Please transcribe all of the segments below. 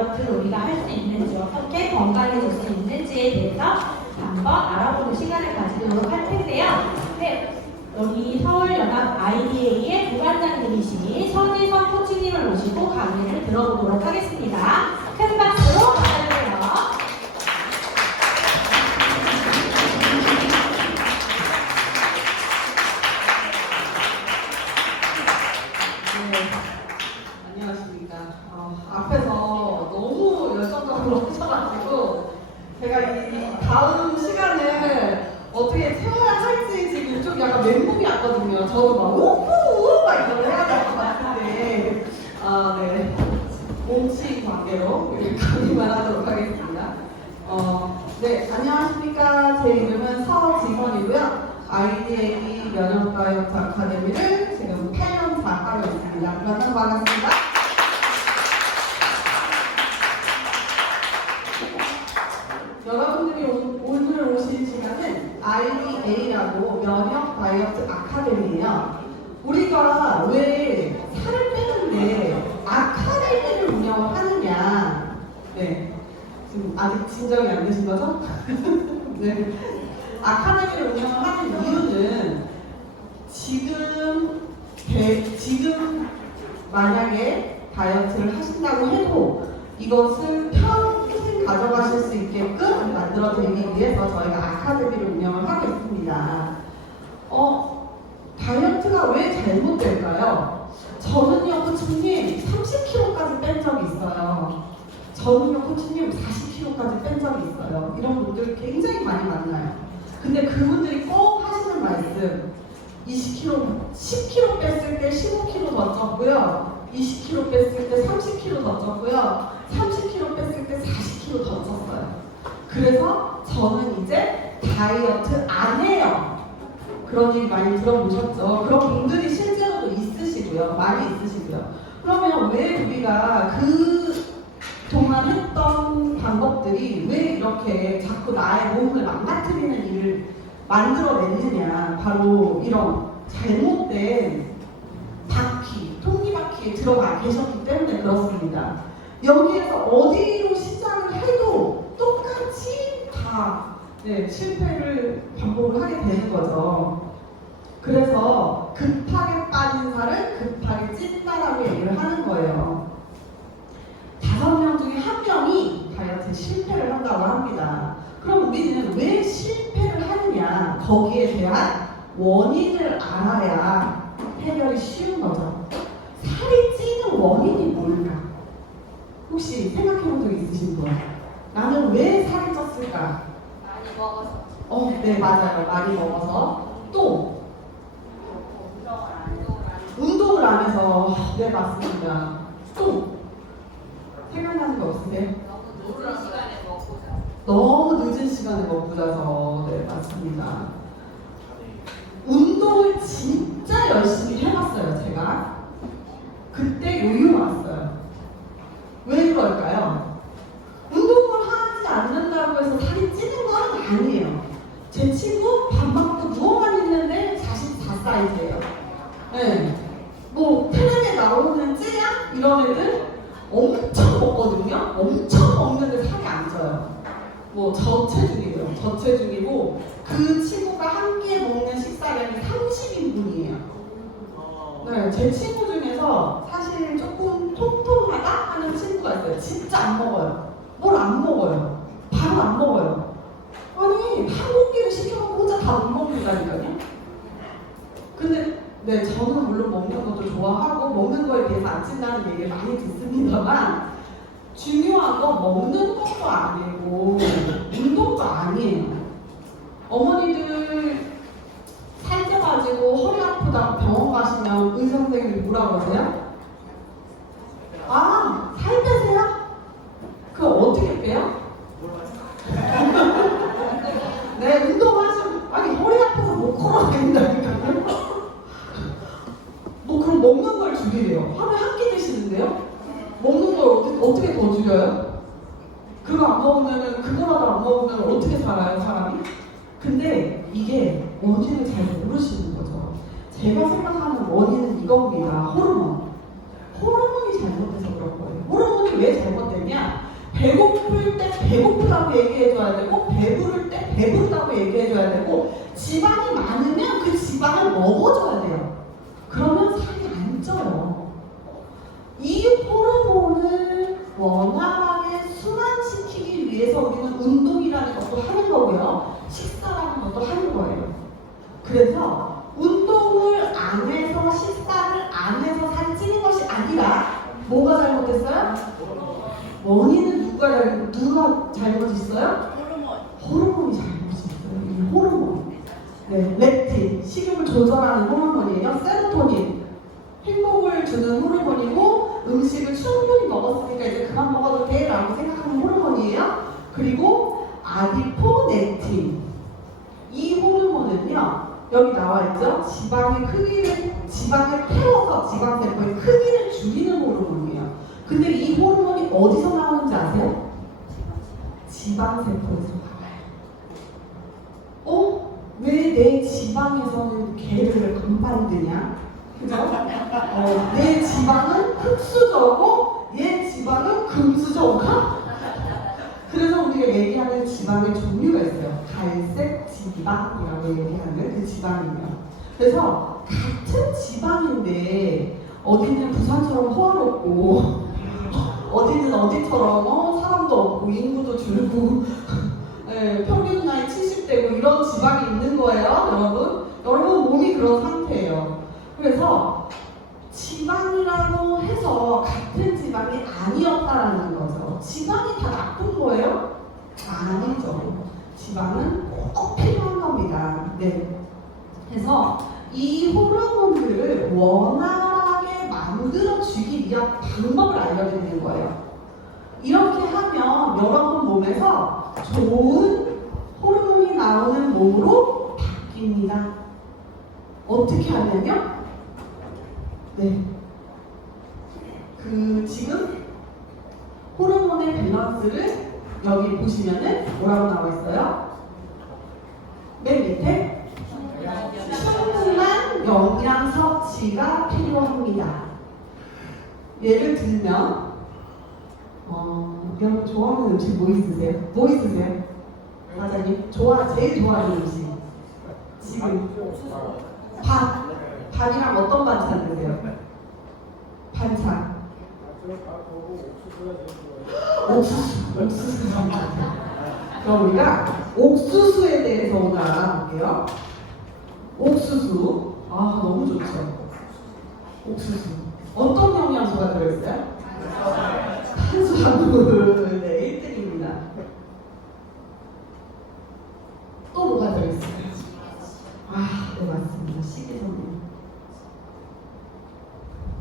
다이어트를 우리가 할 수 있는지, 어떻게 건강해질 수 있는지에 대해서 한번 알아보는 시간을 가지도록 할 텐데요. 네, 여기 서울연합 IDA의 부관장님이신 손희선 코치님을 모시고 강의를 들어보도록 하겠습니다. 큰 박수로 맞아주세요. 안녕하십니까. 앞에서 너무 열정적으로 하셔가지고 제가 이 다음 시간을 어떻게 채워야 할지 지금 좀 약간 멘붕이 왔거든요. 저도 막 우후 막 이런 걸 해야 될 것 같은데 네. 몸치 관계로 강의만 하도록 하겠습니다. 네, 안녕하십니까. 제 이름은 서지선이고요. IDA 면역다이어트 아카데미를 지금 8년 차 하고 있습니다. 만나서 반갑습니다. 여러분들이 오늘 오신 시간은 IDA라고 면역 다이어트 아카데미예요. 우리가 왜 살을 빼는데 아카데미를 운영을 하느냐? 네, 지금 아직 진정이 안 되신 거죠? 네. 아카데미를 운영을 하는 이유는 지금 만약에 다이어트를 하신다고 해도 이것을 평생 가져가실 수 있게끔 만들어 드리기 위해서 저희가 아카데미를 운영을 하고 있습니다. 다이어트가 왜 잘못될까요? 저는요, 코치님 30kg까지 뺀 적이 있어요. 저는요, 코치님 40kg까지 뺀 적이 있어요. 이런 분들 굉장히 많이 만나요. 근데 그분들이 꼭 하시는 말씀, 20kg, 10kg 뺐을 때 15kg 더 쪘고요. 20kg 뺐을 때 30kg 더 쪘고요. 30kg 뺐을 때 40kg 더 쪘어요. 그래서 저는 이제 다이어트 안 해요. 그런 얘기 많이 들어보셨죠? 그런 분들이 실제로도 있으시고요. 많이 있으시고요. 그러면 왜 우리가 그동안 했던 방법들이 왜 이렇게 자꾸 나의 몸을 망가뜨리는 일을 만들어냈느냐? 바로 이런 잘못된 톱니바퀴에 들어가 계셨기 때문에 그렇습니다. 여기에서 어디로 시작을 해도 똑같이 다 실패를 반복을 하게 되는 거죠. 그래서 급하게 빠진 살을 급하게 찐다라고 얘기를 하는 거예요. 5명 중에 1명이 다이어트에 실패를 한다고 합니다. 그럼 우리는 왜 실패를 하느냐? 거기에 대한 원인을 알아야 해결이 쉬운 거죠. 살이 찌는 원인이 뭘까? 혹시 생각해 본 적 있으신 분? 나는 왜 살이 쪘을까? 많이 먹어서. 네, 맞아요. 많이 먹어서. 또 운동을 안 해서. 네, 맞습니다. 또 생각나는 거 없으세요? 너무 늦은 시간에 먹고 자서. 너무 늦은 시간에 먹고 자서. 네, 맞습니다. 운동을 진짜 열심히 해봤어요, 제가. 그때 요요가 왔어요. 왜 그럴까요? 운동을 하지 않는다고 해서 살이 찌는 건 아니에요. 제 친구 밥 먹고 누워만 있는데 44 사이즈예요. 네. 뭐 텔레비에 나오는 쯔양 이런 애들 엄청 먹거든요. 엄청 먹는데 살이 안 쪄요. 뭐 저체중이고요. 저체중이고 그 친구가 한 끼에 먹는 식사량이 30인분이에요. 네, 제 친구 중에서 사실 조금 통통하다 하는 친구가 있어요. 진짜 안 먹어요. 뭘 안 먹어요. 밥을 안 먹어요. 아니 한 공기를 시켜놓고 혼자 다 못 먹는다니까요. 근데 네, 저는 물론 먹는 것도 좋아하고 먹는 거에 비해서 안 찐다는 얘기를 많이 듣습니다만 중요한 건 먹는 것도 아니고 운동도 아니에요. 어머니들 살쪄가지고 허리 아프다고 병원 가시면 의사 선생님이 뭐라 그러세요? 살 빼세요? 그거 어떻게 빼요? 네, 운동하시면 아니 허리 아파서 못 걸어다닌다니까요. 뭐 그럼 먹는 걸 줄이래요. 하루에 한 끼 드시는데요? 먹는 걸 어떻게 더 줄여요? 그거 안 먹으면 그거라도 안 먹으면 어떻게 살아요, 사람이? 근데 이게 원인을 잘 모르시는 거죠. 제가 생각하는 원인은 이겁니다. 호르몬이 잘못돼서 그런 거예요. 호르몬이 왜 잘못됐냐? 배고플 때 배고프다고 얘기해줘야 되고, 배부를 때 배부르다고 얘기해줘야 되고, 지방이 많으면 그 지방을 먹어줘야 돼요. 그러면 살이 안 쪄요. 이 호르몬을 원활하게 순환시키기 위해서 우리는 운동이라는 것도 하는 거고요. 식사라는 것도 하는 거예요. 그래서 운동을 안 해서 식사를 안 해서 살이 찌는 것이 아니라 뭐가 잘못됐어요? 원인은 누가 잘못 있어요? 호르몬이 잘못 있어요. 이 호르몬. 네, 렙틴, 식욕을 조절하는 호르몬이에요. 세로토닌, 행복을 주는 호르몬이고, 음식을 충분히 먹었으니까 이제 그만 먹어도 돼 라고 생각하는 호르몬이에요. 그리고 아디포넥틴, 이 호르몬은요, 여기 나와 있죠? 지방을 태워서 지방세포의 크기를 줄이는 호르몬이에요. 근데 이 호르몬이 어디서 나오는지 아세요? 지방세포에서 나와요. 왜 내 지방에서는 개를 금방 드냐? 그죠? 내 지방은 흑수저고 얘 지방은 금수저인가? 그래서 우리가 얘기하는 지방의 종류가 있어요. 갈색 지방이라고 얘기하는 그 지방이에요. 그래서 같은 지방인데 어디는 부산처럼 호화롭고 어디는 어디처럼 사람도 없고 인구도 줄고 네, 평균 나이 70대고 이런 지방이 있는 거예요, 여러분. 여러분 몸이 그런 상태예요. 그래서 지방이라고 해서 같은 지방이 아니었다라는 거죠. 지방이 다 나쁜 거예요? 아니죠. 지방은 꼭 필요한 겁니다. 네. 그래서 이 호르몬들을 원활하게 만들어주기 위한 방법을 알려드리는 거예요. 이렇게 하면 여러분 몸에서 좋은 호르몬이 나오는 몸으로 바뀝니다. 어떻게 하면요? 네. 지금 호르몬의 밸런스를 여기 보시면은 뭐라고 나와 있어요? 맨 밑에 충분한 영양 섭취가 필요합니다. 예를 들면 여러분 좋아하는 음식 뭐 있으세요? 뭐 있으세요? 사장님 제일 좋아하는 음식 지금 밥이랑 어떤 반찬 드세요? 반찬 옥수수 반찬. 그럼 우리가 옥수수에 대해서 오늘 알아볼게요. 옥수수 너무 좋죠. 옥수수 어떤 영양소가 들어있어요? 탄수화물. 네, 1등입니다. 또 뭐가 들어있어요? 네, 맞습니다. 식이섬유.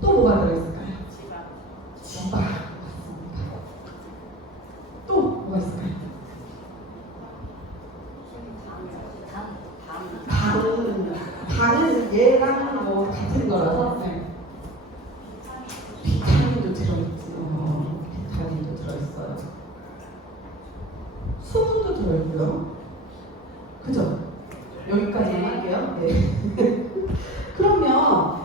또 뭐가 들어있을까요? 지방. 맞습니다. 또 뭐가 있을까요? 당은 얘랑 뭐 같은 거라서 네. 비타민도 들어있죠. 비타민도 들어있어요. 수분도 들어있고요. 그죠? 여기까지만 할게요. 네. 그러면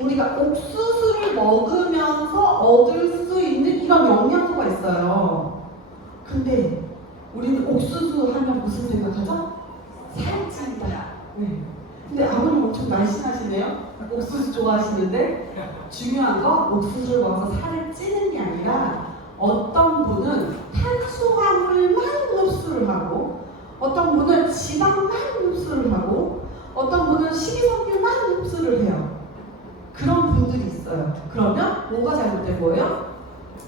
우리가 옥수수를 먹으면서 얻을 수 있는 이런 영양소가 있어요. 근데 우리는 옥수수 하면 무슨 생각하죠? 살찐다. 네. 근데 아버님 엄청 날씬하시네요. 옥수수 좋아하시는데 중요한 건 옥수수를 먹어서 살을 찌는 게 아니라 어떤 분은 탄수화물만 흡수를 하고 어떤 분은 지방만 흡수를 하고 어떤 분은 식이섬유만 흡수를 해요. 그런 분들이 있어요. 그러면 뭐가 잘못된 거예요?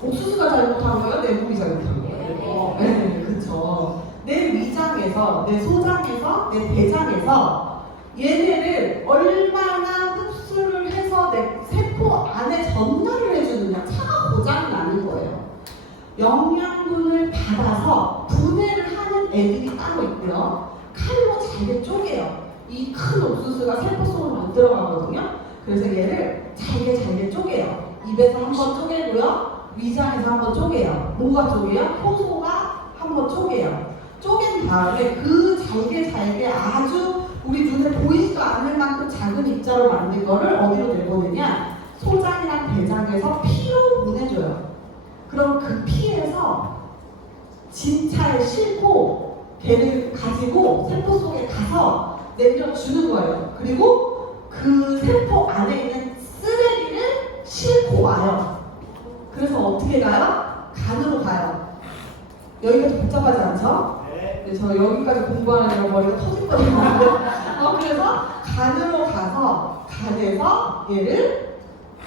옥수수가 잘못한 거예요? 내 몸이 잘못한 거예요? 네, 그렇죠. 내 위장에서, 내 소장에서, 내 대장에서 얘네를 얼마나 흡수를 해서 내 세포 안에 전달을 해주느냐, 차가 고장이 나는 거예요. 영양분을 받아서 분해를 하는 애들이 따로 있고요. 칼로 잘게 쪼개요. 이 큰 옥수수가 세포 속으로 안 들어가거든요. 그래서 얘를 잘게 쪼개요. 입에서 한번 쪼개고요. 위장에서 한번 쪼개요. 뭐가 쪼개요? 효소가 한번 쪼개요. 쪼갠 다음에 그 잘게 아주 우리 눈에 보이지도 않을 만큼 작은 입자로 만든 거를 어디로 내보내냐? 소장이랑 대장에서 피로 보내줘요. 그럼 그 피에서 진차에 싣고 걔를 가지고 세포 속에 가서 내려주는 거예요. 그리고 그 세포 안에 있는 쓰레기를 싣고 와요. 그래서 어떻게 가요? 간으로 가요. 여기가 좀 복잡하지 않죠? 네, 저 여기까지 공부하느라 머리가 터질 뻔했는데 그래서 간으로 가서 간에서 얘를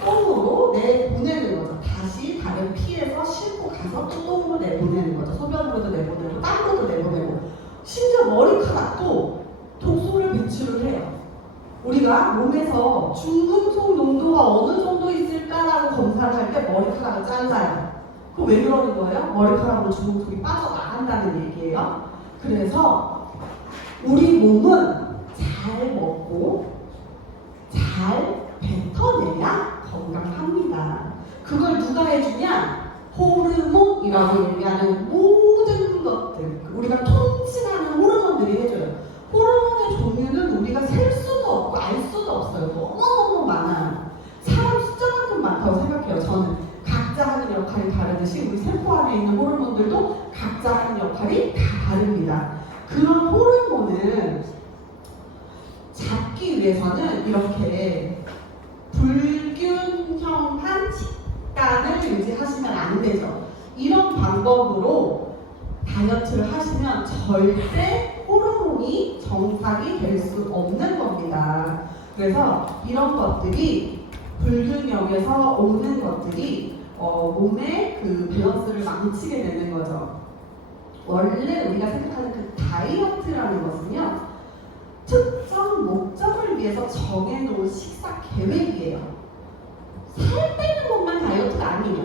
똥으로 내보내는 거죠. 다시 다른 피에서 싣고 가서 또 똥으로 내보내는 거죠. 소변으로도 내보내고 땀으로도 내보내고 심지어 머리카락도 독소를 배출을 해요. 우리가 몸에서 중금속 농도가 어느 정도 있을까라고 검사를 할 때 머리카락을 잘라요. 그럼 왜 그러는 거예요? 머리카락으로 중금속이 빠져나간다는 얘기예요. 그래서 우리 몸은 잘 먹고 잘 뱉어내야 건강합니다. 그걸 누가 해주냐? 호르몬이라고 얘기하는 모든 것들, 우리가 통칭하는 호르몬들이 해줘요. 호르몬의 종류는 우리가 셀 수도 없고 알 수도 없어요. 너무너무 많아요. 사람 숫자만큼 많다고 생각해요. 저는 각자 하는 역할이 다르듯이 우리 세포 안에 있는 호르몬들도 각자 하는 역할이 다 다릅니다. 그런 호르몬을 잡기 위해서는 이렇게 불균형한 식단을 유지하시면 안 되죠. 이런 방법으로 다이어트를 하시면 절대 호르몬이 정상이 될 수 없는 겁니다. 그래서 이런 것들이 불균형에서 오는 것들이 몸의 그 밸런스를 망치게 되는 거죠. 원래 우리가 생각하는 그 다이어트라는 것은요, 특정 목적을 위해서 정해놓은 식사 계획이에요. 살 빼는 것만 다이어트가 아니에요.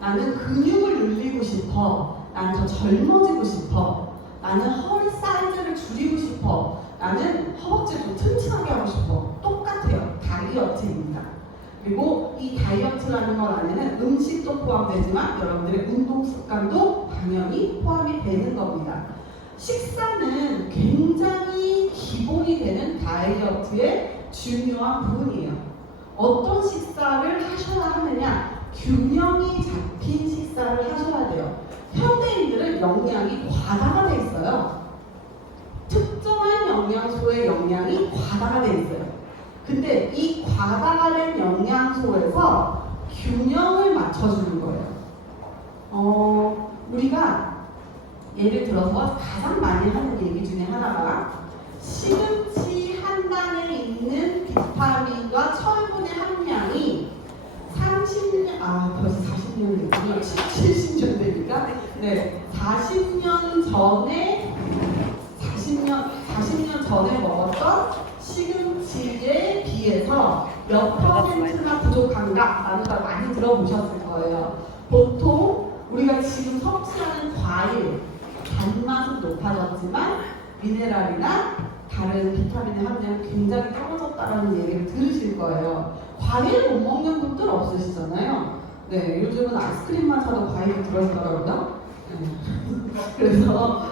나는 근육을 늘리고 싶어. 나는 더 젊어지고 싶어. 나는 허리 사이즈를 줄이고 싶어. 나는 허벅지를 좀 튼튼하게 하고 싶어. 똑같아요. 다이어트입니다. 그리고 이 다이어트라는 것 안에는 음식도 포함되지만 여러분들의 운동 습관도 당연히 포함이 되는 겁니다. 식사는 굉장히 기본이 되는 다이어트의 중요한 부분이에요. 어떤 식사를 하셔야 하느냐? 균형이 잡힌 식사를 하셔야 돼요. 현대인들은 영양이 과다가 돼 있어요. 특정한 영양소의 영양이 과다가 돼 있어요. 근데 이 과다가 된 영양소에서 균형을 맞춰주는 거예요. 우리가 예를 들어서 가장 많이 하는 얘기 중에 하나가 시금치 한 단에 있는 비타민과 철분의 함량이 30년, 벌써 40년 됐군요. 70년 되니까. 네, 40년 전에 먹었던 시금치에 비해서 몇 퍼센트나 부족한가? 라는 걸 많이 들어보셨을 거예요. 보통 우리가 지금 섭취하는 과일, 단맛은 높아졌지만 미네랄이나 다른 비타민의 함량이 굉장히 떨어졌다는 얘기를 들으실 거예요. 과일 못 먹는 분들 없으시잖아요. 네, 요즘은 아이스크림만 사도 과일이 들어있더라고요. 네. 그래서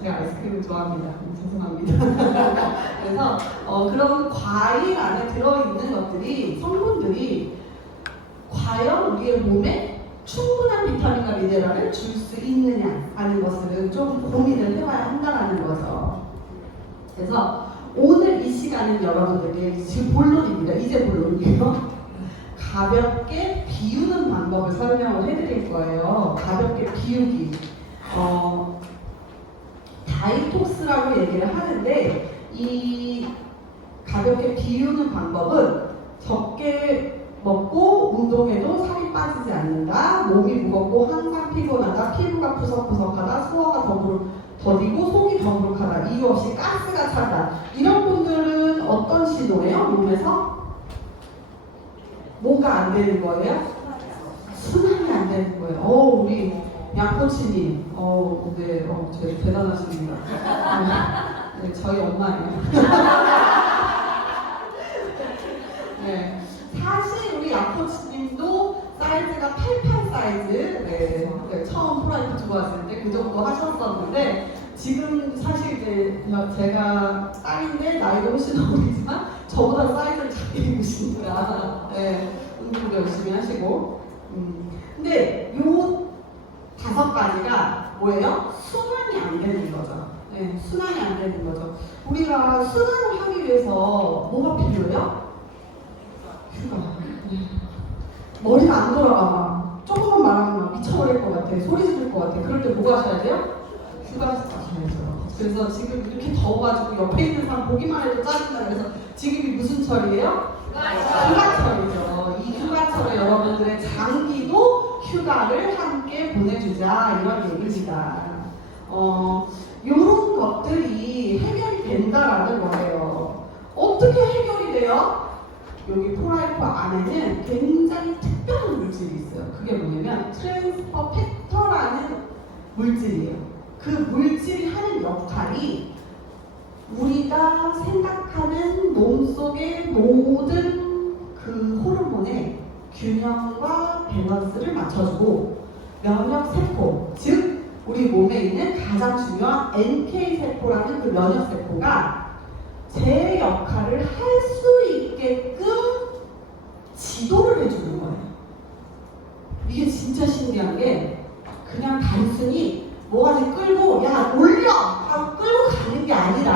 제가 아이스크림을 좋아합니다. 죄송합니다. 그래서 그런 과일 안에 들어있는 것들이, 성분들이 과연 우리의 몸에 충분한 비타민과 미네랄을 줄 수 있느냐 하는 것을 좀 고민을 해봐야 한다는 거죠. 그래서 오늘 이 시간은 여러분들께 지금 본론입니다. 이제 본론이에요. 가볍게 비우는 방법을 설명을 해드릴 거예요. 가볍게 비우기. 다이톡스라고 얘기를 하는데 이 가볍게 비우는 방법은 적게 먹고 운동해도 살이 빠지지 않는다. 몸이 무겁고 항상 피곤하다. 피부가 푸석푸석하다. 소화가 더디고 속이 더부룩하다. 이유 없이 가스가 찬다. 이런 분들은 어떤 신호예요? 몸에서? 뭐가 안 되는 거예요? 순환이 안 되는 거예요. 우리 양코치님, 네, 대단하십니다. 네, 저희 엄마예요. 네, 사실 우리 양코치님도 사이즈가 88 사이즈, 네, 처음 프라이팬 들어왔을 때 그 정도 하셨었는데 지금 사실 이제 제가 딸인데 나이도 훨씬 어리지만 저보다 사이즈를 작게 입으시니까 네, 운동도 열심히 하시고 근데 요 5가지가 뭐예요? 순환이 안 되는 거죠. 네, 순환이 안 되는 거죠. 우리가 순환을 하기 위해서 뭐가 필요해요? 휴가. 머리가 안 돌아가. 조금만 말하면 미쳐버릴 것 같아. 소리 지를 것 같아. 그럴 때 뭐 하셔야 돼요? 휴가 가셔야죠. 그래서 지금 이렇게 더워가지고 옆에 있는 사람 보기만 해도 짜증나. 그래서 지금이 무슨 철이에요? 휴가철이죠. 이 휴가철에 여러분들의 장기도 휴가를 함께 보내주자 이런 얘기입니다. 이런 것들이 해결이 된다라는 거예요. 어떻게 해결이 돼요? 여기 프라이퍼 안에는 굉장히 특별한 물질이 있어요. 그게 뭐냐면 트랜스퍼 팩터라는 물질이에요. 그 물질이 하는 역할이 우리가 생각하는 몸속의 모든 그 호르몬의 균형과 밸런스를 맞춰주고 면역세포, 즉 우리 몸에 있는 가장 중요한 NK세포라는 그 면역세포가 제 역할을 할 수 있게끔 지도를 해주는 거예요. 이게 진짜 신기한 게 그냥 단순히 뭐가지 끌고 야 올려! 하고 끌고 가는 게 아니라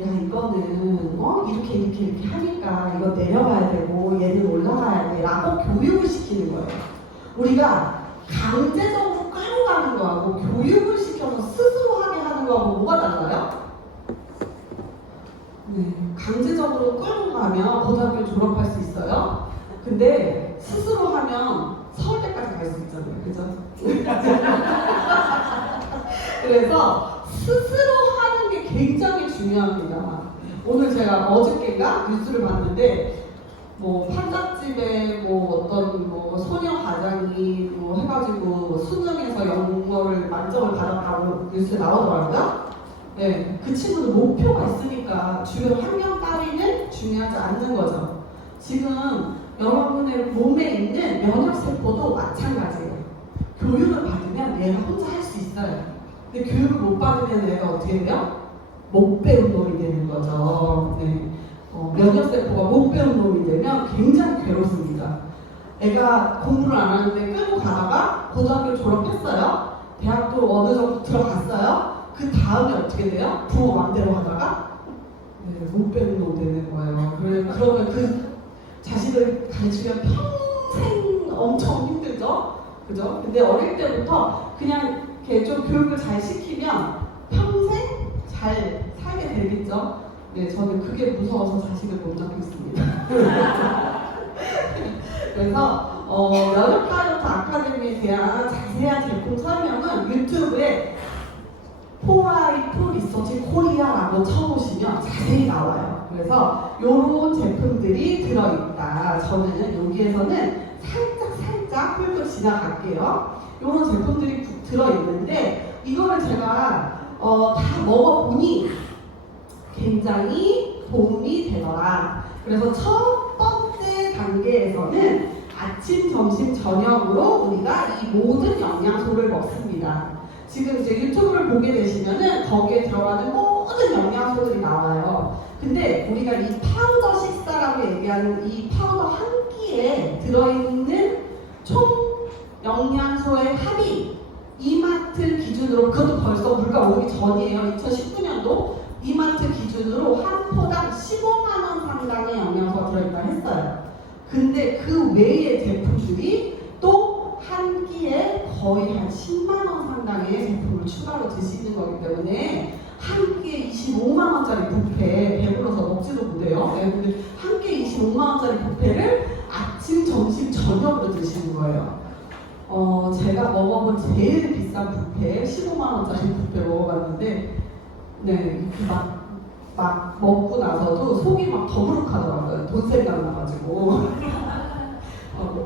야 이거는 이렇게 하니까 이거 내려가야 되고 얘는 올라가야 돼 라고 교육을 시키는 거예요. 우리가 강제적으로 끌고 가는 거하고 교육을 시켜서 스스로 하게 하는 거하고 뭐가 달라요? 네, 강제적으로 끌고 가면 고등학교 졸업할 수 있어요. 근데 스스로 하면 서울대까지 갈 수 있잖아요. 그죠? 그래서 스스로 하는 게 굉장히 중요합니다. 오늘 제가 어저께인가 뉴스를 봤는데 뭐 판잣집에 뭐 어떤 뭐 소녀 과장이 뭐 해가지고 수능에서 영어를 만점을 받았다고 뉴스에 나오더라고요. 네, 그 친구는 목표가 있으니까 주변 환경 따위는 중요하지 않는 거죠. 지금 여러분의 몸에 있는 면역세포도 마찬가지예요. 교육을 받으면 얘가 혼자 할 수 있어요. 근데 교육을 못 받으면 얘가 어떻게 돼요? 못 배운 놈이 되는 거죠. 네. 면역세포가 못 배운 놈이 되면 굉장히 괴롭습니다. 애가 공부를 안 하는데 끌고 가다가 고등학교 졸업했어요. 대학도 어느 정도 들어갔어요. 그 다음에 어떻게 돼요? 부모 맘대로 하다가 네, 못 배운 놈 되는 거예요. 그러면 그 자식을 가르치면 평생 엄청 힘들죠? 그죠? 근데 어릴 때부터 그냥 이렇게 좀 교육을 잘 시키면 평생 잘 살게 되겠죠? 네, 저는 그게 무서워서 자식을 못 낳겠습니다. 그래서 면역 다이어트 아카데미에 대한 자세한 제품 설명은 유튜브에 포라이프 리서치 코리아라고 쳐보시면 자세히 나와요. 그래서 이런 제품들이 들어있다. 저는 여기에서는 살짝 훑고 지나갈게요. 이런 제품들이 들어있는데 이거를 제가 다 먹어보니 굉장히 도움이 되더라. 그래서 첫 번째 단계에서는 아침, 점심, 저녁으로 우리가 이 모든 영양소를 먹습니다. 지금 이제 유튜브를 보게 되시면은 거기에 들어가는 모든 영양소들이 나와요. 근데 우리가 이 파우더 식사라고 얘기하는 이 파우더 한 끼에 들어있는 총 영양소의 합이 이마트 기준으로, 그것도 벌써 물가 오르기 전이에요. 2019년도 이마트 기준으로 한 포당 15만 원 상당의 영양소가 들어있다 했어요. 근데 그 외의 제품들이 또 한 끼에 거의 한 10만 원 상당의 제품을 추가로 드시는 거기 때문에 한 끼에 25만 원짜리 뷔페 배불러서 먹지도 못해요. 네, 근데 한 끼에 25만 원짜리 뷔페를 아침, 점심, 저녁으로 드시는 거예요. 제가 먹어본 제일 비싼 뷔페 15만 원짜리 뷔페 먹어봤는데 네, 막 먹고 나서도 속이 막 더부룩하더라고요. 돈 생각나가지고.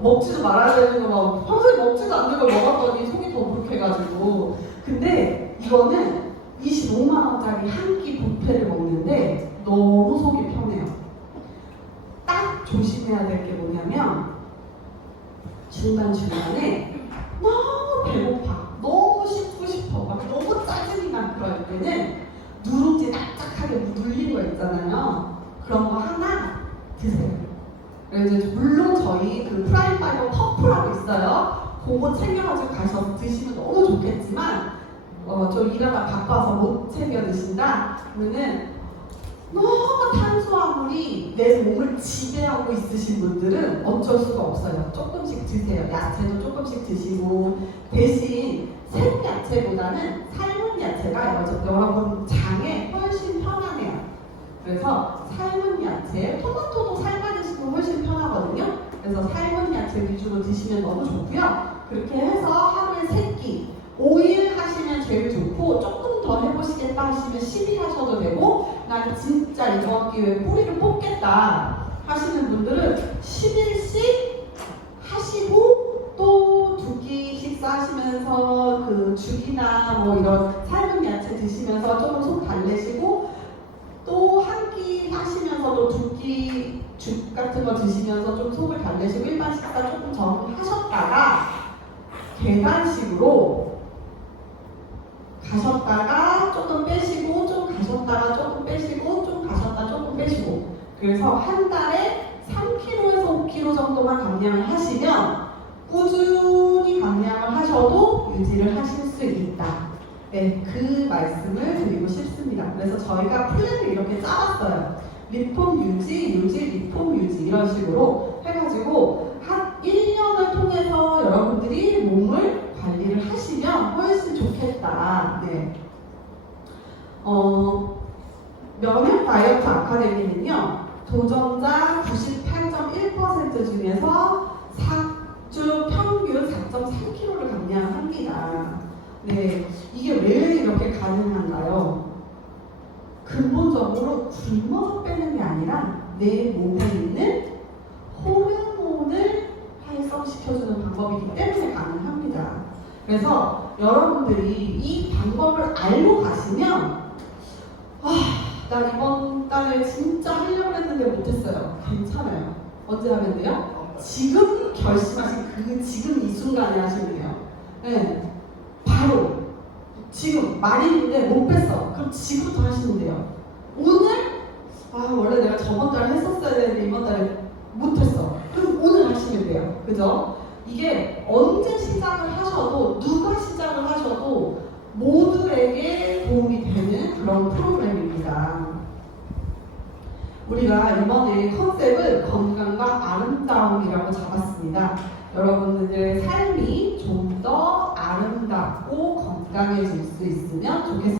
먹지도 말아야 되는 거 평소에 먹지도 않는 걸 먹었더니 속이 더부룩해가지고. 근데 이거는 25만 원짜리 한 끼 뷔페를 먹는데 너무 속이 편해요. 딱 조심해야 될 게 뭐냐면 중간중간에 너무 배고파, 너무 씹고 싶어, 막 너무 짜증이 나 그럴 때는 누룽지 납작하게 눌린 거 있잖아요. 그런 거 하나 드세요. 그래서 물론 저희 그 프라임 파이버 퍼프라고 있어요. 그거 챙겨가지고 가셔서 드시면 너무 좋겠지만 좀 일하다 바빠서 못 챙겨 드신다? 그러면은 너무 탄수화물이 내 몸을 지배하고 있으신 분들은 어쩔 수가 없어요. 조금씩 드세요. 야채도 조금씩 드시고 대신 생야채보다는 삶은 야채가 여러분 장에 훨씬 편하네요. 그래서 삶은 야채, 토마토도 삶아 드시면 훨씬 편하거든요. 그래서 삶은 야채 위주로 드시면 너무 좋고요. 그렇게 해서 하루에 3끼, 5일 하시면 제일 좋고 조금 더 해보시겠다 하시면 10일 하셔도 되고 난 진짜 이번 기회에 뿌리를 뽑겠다 하시는 분들은 10일씩 하시고 또 2끼 식사하시면서 그 죽이나 뭐 이런 삶은 야채 드시면서 조금 속 달래시고 또 한 끼 하시면서도 2끼 죽 같은 거 드시면서 좀 속을 달래시고 일반 식사 조금 하셨다가 계단식으로 가셨다가 조금 빼시고 좀 가셨다가 조금 빼시고 좀 가셨다 조금 빼시고 그래서 한 달에 3kg에서 5kg 정도만 감량을 하시면 꾸준히 감량을 하셔도 유지를 하실 수 있다. 네, 그 말씀을 드리고 싶습니다. 그래서 저희가 플랜을 이렇게 짜봤어요. 리폼 유지, 리폼 유지 이런 식으로 해가지고 한 1년을 통해서 여러분들이 몸을 관리를 하시면 훨씬 좋겠다. 네. 면역 다이어트 아카데미는요, 도전자 98.1% 중에서 4주 평균 4.3kg를 감량합니다. 네, 이게 왜 이렇게 가능한가요? 근본적으로 굶어서 빼는 게 아니라 내 몸에 있는 호르몬을 활성시켜주는 방법이기 때문에 가능합니다. 그래서 여러분들이 이 방법을 알고 가시면 나 이번 달에 진짜 하려고 했는데 못했어요. 괜찮아요. 언제 하면 돼요? 지금 결심하신 지금 이 순간에 하시면 돼요. 네. 바로 지금 말인데 못 뺐어. 그럼 지금부터 하시면 돼요. 오늘 원래 내가 저번 달에 했었어야 되는데 이번 달에 못했어. 그럼 오늘 하시면 돼요. 그죠? 이게 언제 시작을 하셔도 누가 시작을 하셔도 모두에게 도움이 되는 그런 프로그램입니다. 우리가 이번에 컨셉을 건강과 아름다움이라고 잡았습니다. 여러분들의 삶이 좀 더 아름답고 건강해질 수 있으면 좋겠습니다.